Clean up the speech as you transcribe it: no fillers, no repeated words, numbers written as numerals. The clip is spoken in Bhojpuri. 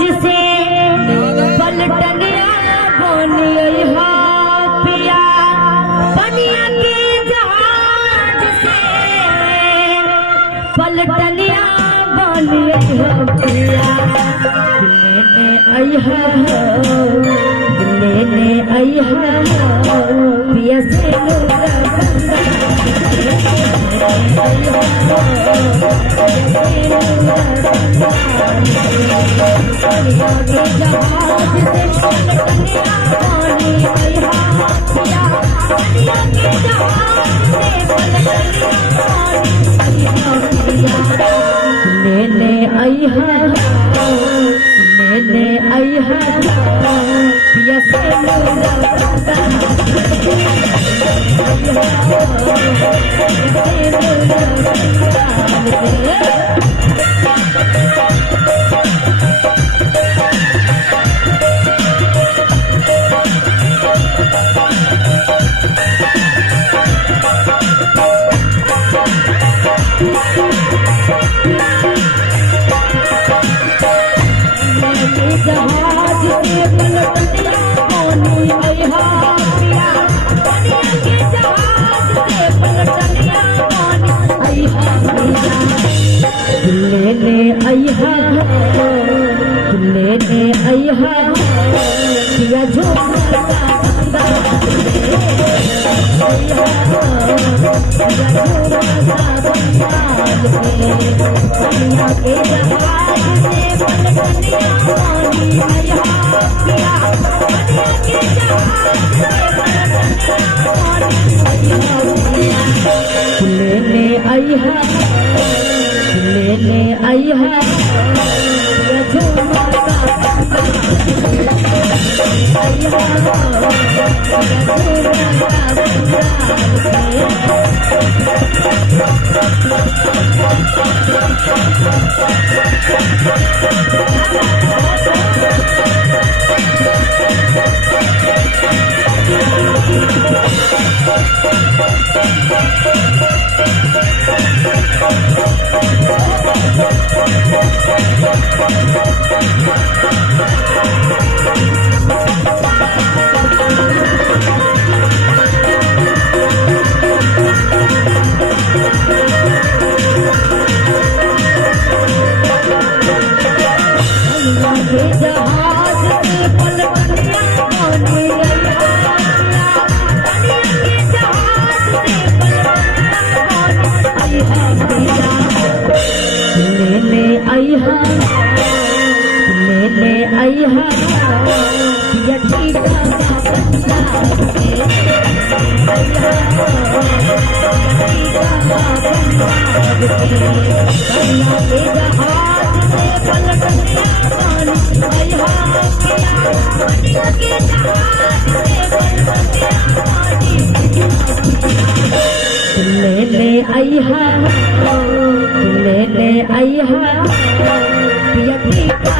से पलटनिया बोनिया पिया बनिया के जहाज से पलटनिया बोनिया पिया लेने अइहा पिया से लेने अइहा पिया से जहाज से पलटनिया बोनी अइहा पिया बनिया के जहाज से पलटनिया बोनी अइहा लेने अइहा पिया झूमता बनिया के जहाज से पलटनिया बोनी अइहा पिया बनिया के जहाज से पलटनिया बोनी लेने अइहा पिया झूमता जहाज से पलटनिया बोनी लेने अइहा पिया टीका लेने अइहा पिया टीका